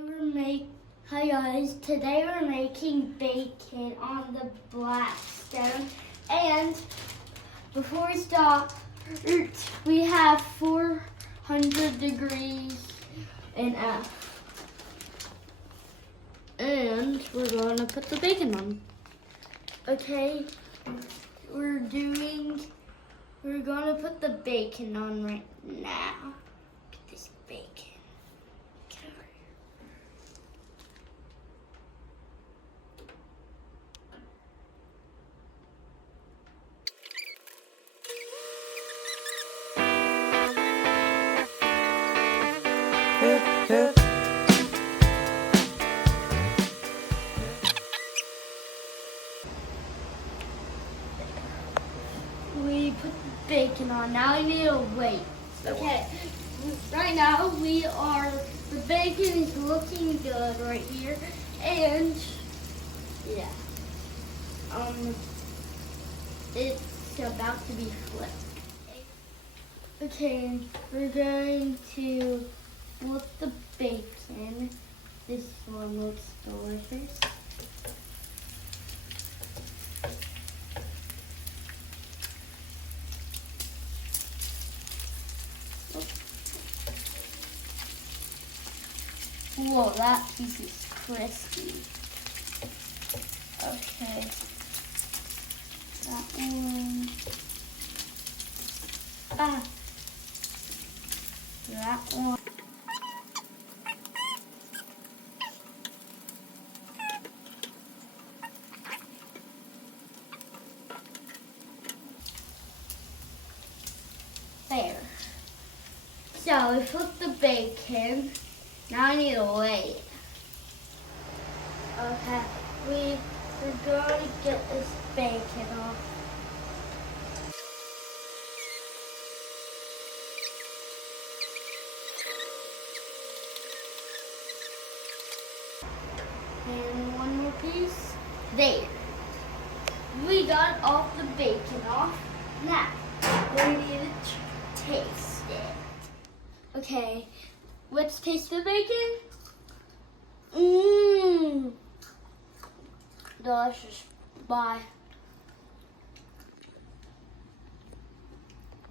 Hi guys, today we're making bacon on the Blackstone, and before we start, we have 400 degrees in F, and we're going to put the bacon on. Okay, we're going to put the bacon on right now. Look at this bacon. Get over here. We put the bacon on. Now I need to wait. Okay. Right now the bacon is looking good right here, and yeah, it's about to be flipped. Okay, we're going to flip the bacon. This one looks delicious. Whoa, that piece is crispy. Okay. That one. That one. There. So we put the bacon. Now I need to wait. Okay, we're going to get this bacon off. And one more piece. There. We got all the bacon off. Now, we need to taste it. Okay, let's taste the bacon. Mmm. Delicious. Bye.